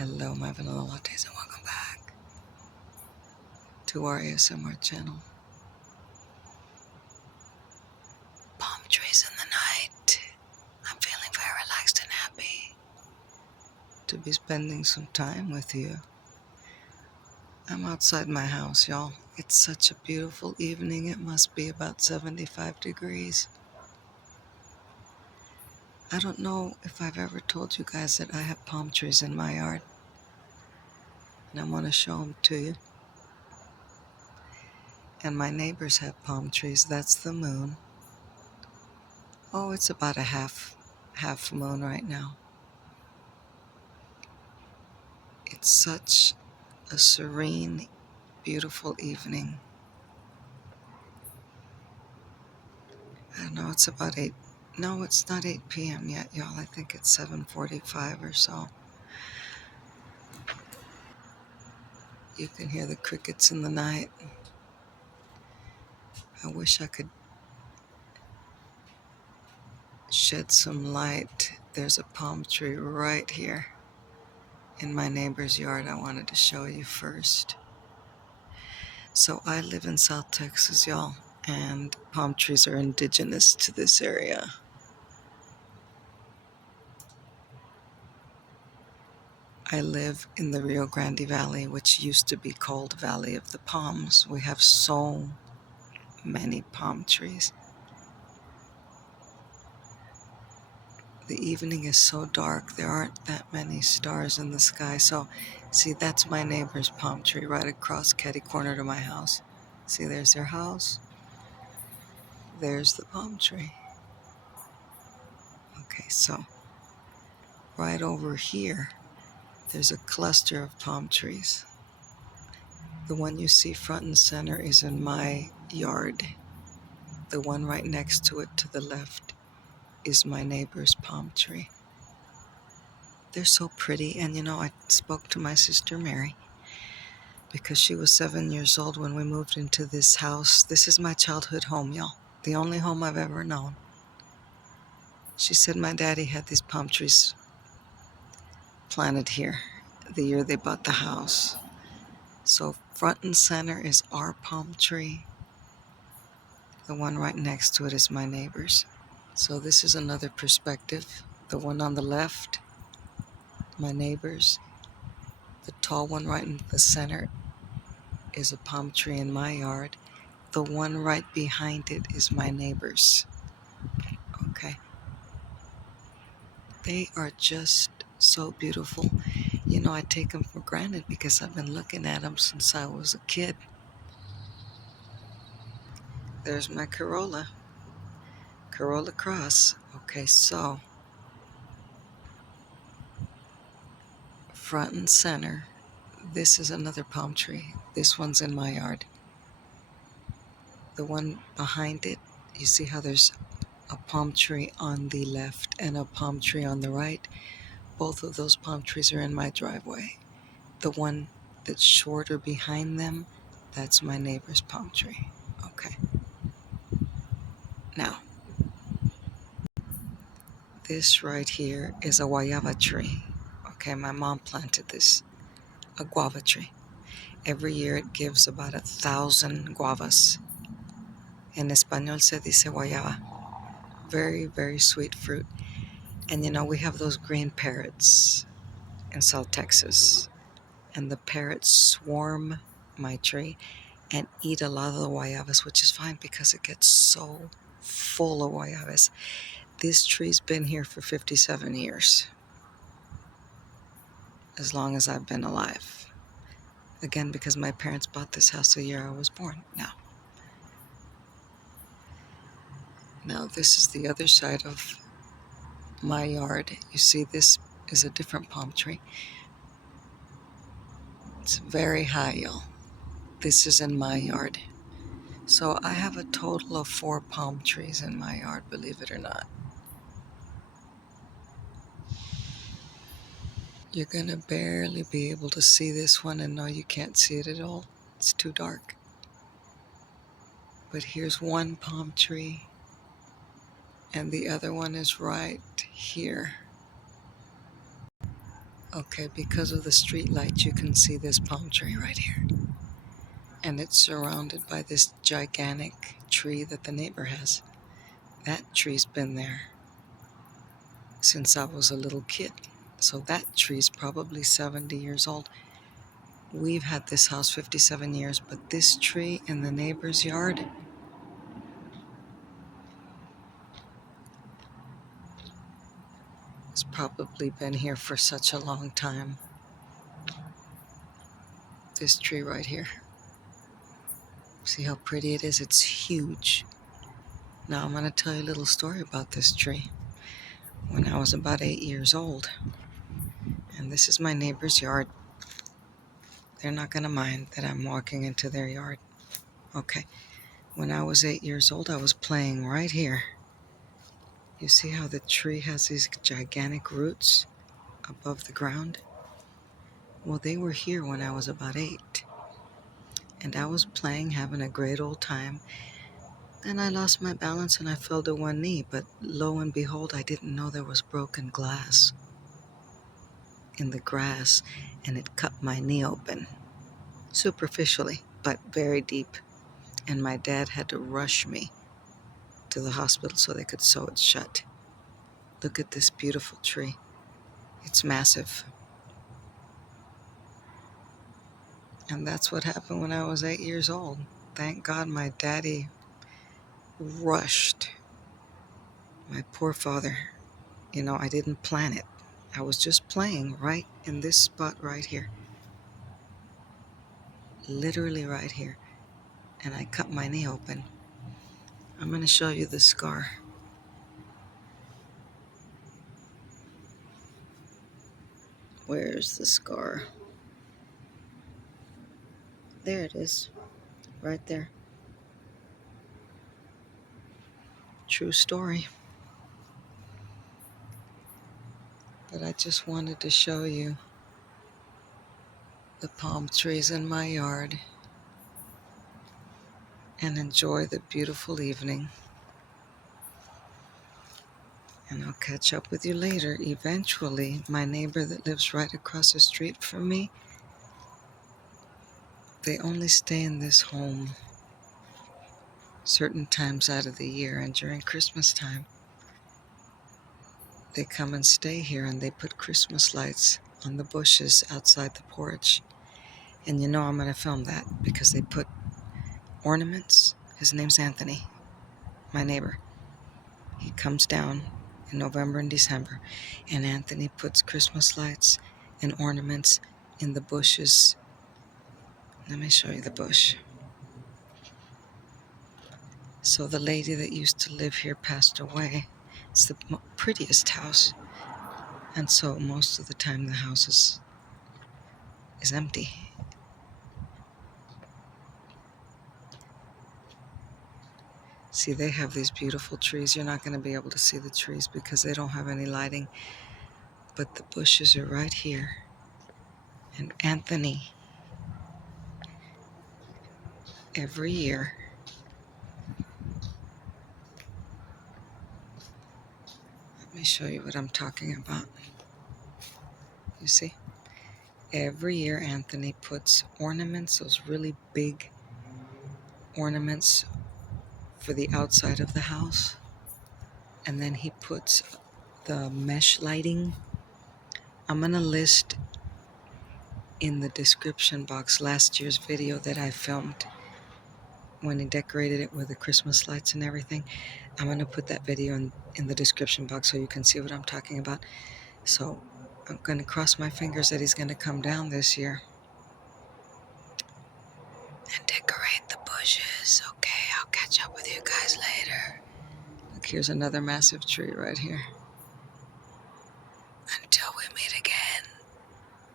Hello, my vanilla lattes, and welcome back to our ASMR channel. Palm trees in the night. I'm feeling very relaxed and happy to be spending some time with you. I'm outside my house, y'all. It's such a beautiful evening. It must be about 75 degrees. I don't know if I've ever told you guys that I have palm trees in my yard, and I want to show them to you. And my neighbors have palm trees. That's the moon. Oh, it's about a half moon right now. It's such a serene, beautiful evening. I don't know, it's about 8. No, it's not 8 p.m. yet, y'all. I think it's 7:45 or so. You can hear the crickets in the night. I wish I could shed some light. There's a palm tree right here in my neighbor's yard I wanted to show you first. So I live in South Texas, y'all, and palm trees are indigenous to this area. I live in the Rio Grande Valley, which used to be called Valley of the Palms. We have so many palm trees. The evening is so dark, there aren't that many stars in the sky. So, see, that's my neighbor's palm tree right across catty corner to my house. See, there's their house. There's the palm tree. Okay, so right over here, there's a cluster of palm trees. The one you see front and center is in my yard. The one right next to it to the left is my neighbor's palm tree. They're so pretty, and I spoke to my sister Mary because she was 7 years old when we moved into this house. This is my childhood home, y'all. The only home I've ever known. She said my daddy had these palm trees planted here the year they bought the house. So front and center is our palm tree. The one right next to it is my neighbor's. So this is another perspective. The one on the left, my neighbor's. The tall one right in the center is a palm tree in my yard. The one right behind it is my neighbor's. Okay. They are just so beautiful. I take them for granted because I've been looking at them since I was a kid. There's my Corolla Cross. Okay, so front and center, this is another palm tree. This one's in my yard. The one behind it, you see how there's a palm tree on the left and a palm tree on the right? Both of those palm trees are in my driveway. The one that's shorter behind them, that's my neighbor's palm tree. Okay. Now, this right here is a guayaba tree. Okay, my mom planted this, a guava tree. Every year it gives about 1,000 guavas. En español se dice guayaba. Very, very sweet fruit. And we have those green parrots in South Texas. And the parrots swarm my tree and eat a lot of the guayabas, which is fine because it gets so full of guayabas. This tree's been here for 57 years, as long as I've been alive. Again, because my parents bought this house the year I was born. Now this is the other side of my yard. You see, this is a different palm tree. It's very high, y'all. This is in my yard. So I have a total of 4 palm trees in my yard, believe it or not. You're gonna barely be able to see this one, and no, you can't see it at all. It's too dark. But here's one palm tree, and the other one is right here. Okay, because of the street light, you can see this palm tree right here. And it's surrounded by this gigantic tree that the neighbor has. That tree's been there since I was a little kid. So that tree's probably 70 years old. We've had this house 57 years, but this tree in the neighbor's yard, has probably been here for such a long time. This tree right here. See how pretty it is? It's huge. Now I'm going to tell you a little story about this tree. When I was about 8 years old, and this is my neighbor's yard. They're not going to mind that I'm walking into their yard. Okay. When I was 8 years old, I was playing right here. You see how the tree has these gigantic roots above the ground? Well, they were here when I was about 8. And I was playing, having a great old time. Then I lost my balance and I fell to one knee. But lo and behold, I didn't know there was broken glass in the grass. And it cut my knee open. Superficially, but very deep. And my dad had to rush me to the hospital so they could sew it shut. Look at this beautiful tree. It's massive. And that's what happened when I was 8 years old. Thank God my daddy rushed. My poor father. You know, I didn't plan it. I was just playing right in this spot right here. Literally right here. And I cut my knee open. I'm going to show you the scar. Where's the scar? There it is. Right there. True story. But I just wanted to show you the palm trees in my yard and enjoy the beautiful evening. And I'll catch up with you later. Eventually, my neighbor that lives right across the street from me, they only stay in this home certain times out of the year, and during Christmas time, they come and stay here and they put Christmas lights on the bushes outside the porch. And you know I'm going to film that because they put ornaments. His name's Anthony, my neighbor. He comes down in November and December, and Anthony puts Christmas lights and ornaments in the bushes. Let me show you the bush. So the lady that used to live here passed away. It's the prettiest house, and so most of the time the house is empty. See, they have these beautiful trees. You're not going to be able to see the trees because they don't have any lighting, but the bushes are right here. And Anthony, every year, let me show you what I'm talking about. You see? Every year Anthony puts ornaments, those really big ornaments for the outside of the house. And then he puts the mesh lighting. I'm going to list in the description box last year's video that I filmed when he decorated it with the Christmas lights and everything. I'm going to put that video in the description box so you can see what I'm talking about. So I'm going to cross my fingers that he's going to come down this year and decorate the bushes. Okay, I'll catch up with you guys later. Look, here's another massive tree right here.